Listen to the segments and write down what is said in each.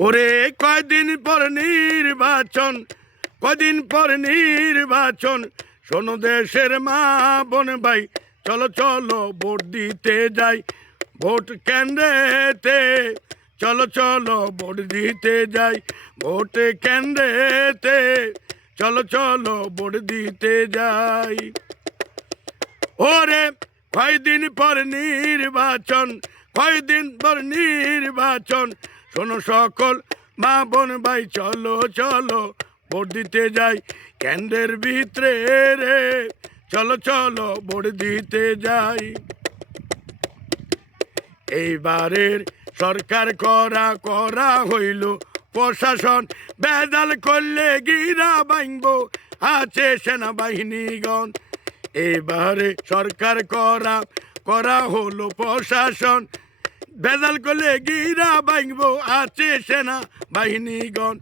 ওরে কয়দিন পর নির্বাচন, কয়দিন পর নির্বাচন, শোনো দেশের মা বোন ভাই, চলো চলো ভোট দিতে যাই। ভোট কেন্দ্রেতে চলো চলো ভোট দিতে যাই। ভোট কেন্দ্রেতে চলো চলো ভোট দিতে যাই। ওরে কয়দিন পর নির্বাচন, কয়দিন পর নির্বাচন, শোনো সকল মা বোন ভাই, চলো চলো ভোট দিতে যাই। কেন্দ্রের ভিতরে রে চলো চলো ভোট দিতে যাই। এইবারের সরকার করা করা হইল প্রশাসন, বেদাল করলে গিরা ভাঙব আছে সেনাবাহিনীগণ। এবারে সরকার করা করা হলো প্রশাসন, বেদাল করলে গিরা ভাঙব আছে সেনা বাহিনীগণ।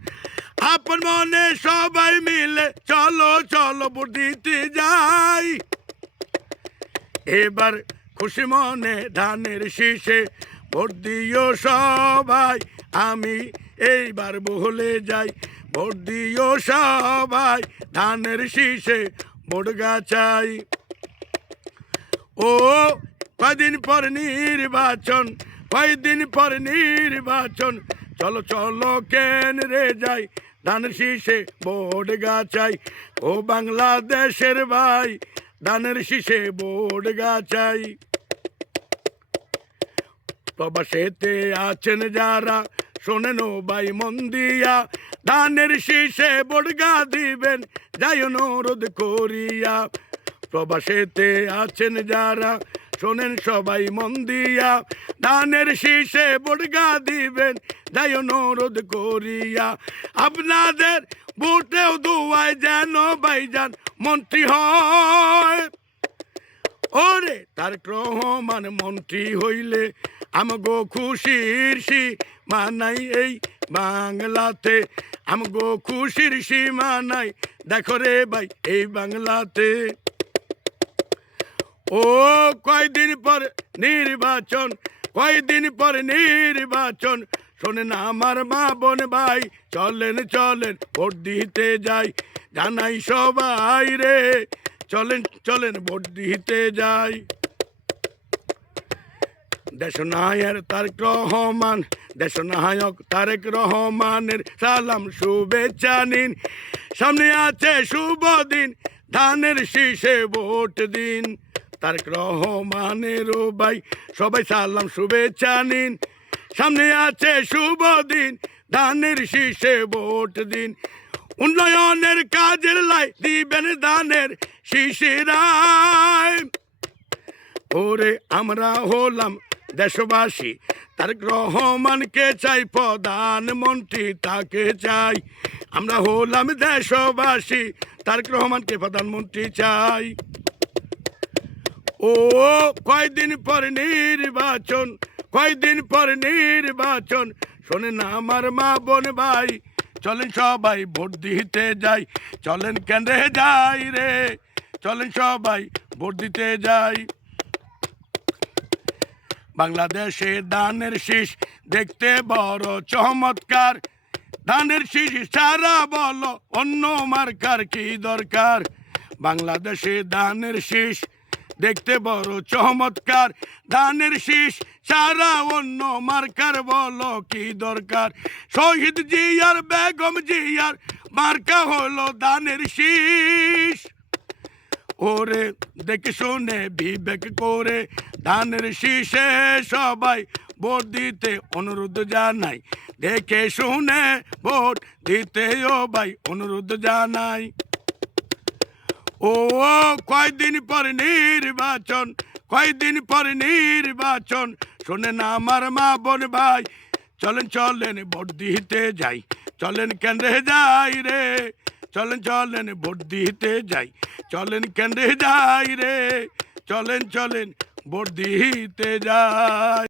আপন মনে সবাই মিলে চলো চলো ভোট দিতে যাই। এবার খুশি মনে ধানের শীষে ভোট দিও সবাই, আমি এইবার বহলে যাই। ভোট দিও সবাই ধানের শীষে ভোট গাছাই। ও কয়দিন পর নির্বাচন, কয়দিন পর নির্বাচন, চলো চলো কেন্দ্রে যাই, ধানের শীষে ভোট গাছাই। ও বাংলাদেশের ভাই, ধানের শীষে ভোট গাছাই। প্রবাসেতে আছেন যারা শোনেন ভাই মন দিয়া, ধানের শীষে ভোট গা দিবেন যাই অনুরোধ করিয়া। প্রবাসেতে আছেন যারা শোনেন সবাই মন দিয়া, ধানের শীষে ভোট গা দিবেন যাই অনুরোধ করিয়া। আপনাদের ভোটেও দোয়ায় যেন ভাইজান মন্ত্রী হয়। ওরে তারেক রহমান মন্ত্রী হইলে আমগো খুশির সীমা নাই এই বাংলাতে, আমগো খুশির সীমা নাই দেখো রে ভাই এই বাংলাতে। ও কয়দিন পর নির্বাচন, কয়দিন পর নির্বাচন, শোনেন আমার মা বোন ভাই, চলেন চলেন ভোট দিতে যাই। জানাই সবাই রে চলেন চলেন ভোট দিতে যাই। দেশনায়ক তারেক রহমান, দেশনায়ক তারেক রহমানের সালাম শুভেচ্ছা নিন। সামনে আছে শুভ দিন, ধানের শীষে ভোট দিন। তারেক রহমানের ও ভাই সবাই সালাম শুভেচ্ছা নিন। সামনে আছে শুভ দিন, ধানের শীষে ভোট দিন। উন্নয়নের কাজের লাই দিবেন ধানের শীষেরায়। ওরে আমরা হলাম দেশবাসী, তারেক রহমানকে চাই প্রধানমন্ত্রী তাকে চাই। আমরা হলাম দেশবাসী, তারেক রহমানকে প্রধানমন্ত্রী চাই। ও কয়দিন পর নির্বাচন, কয়দিন পর নির্বাচন, শোনেন আমার মা বোন ভাই, চলেন সবাই ভোট দিতে যাই। চলেন কেন্দ্রে যাই রে, চলেন সবাই ভোট দিতে যাই। বাংলাদেশে ধানের শীষ দেখতে বড় চমৎকার, ধানের শীষ সারা বলো অন্য মার্কার কি দরকার। বাংলাদেশে ধানের শীষ দেখতে বড় চমৎকার, ধানের শীষ সারা অন্য মার্কার বলো কি দরকার। শহীদ জিয়ার বেগম জিয়ার মার্কা হলো ধানের শীষ। ওরে দেখে শুনে বিবেক করে ধানের শীষে সবাই ভোট দিতে অনুরোধ জানাই। দেখে শুনে ভোট দিতে ও ভাই অনুরোধ জানাই। ও কয়দিন পর নির্বাচন, কয়দিন পর নির্বাচন, শোনেন আমার মা বোন ভাই, চলেন চলেন ভোট দিতে যাই। চলেন কেন্দ্রে যাই রে, চলেন চলেন ভোট দিতে যাই। চলেন কেন্দ্রে যাই রে, চলেন চলেন ভোট দিতে যাই।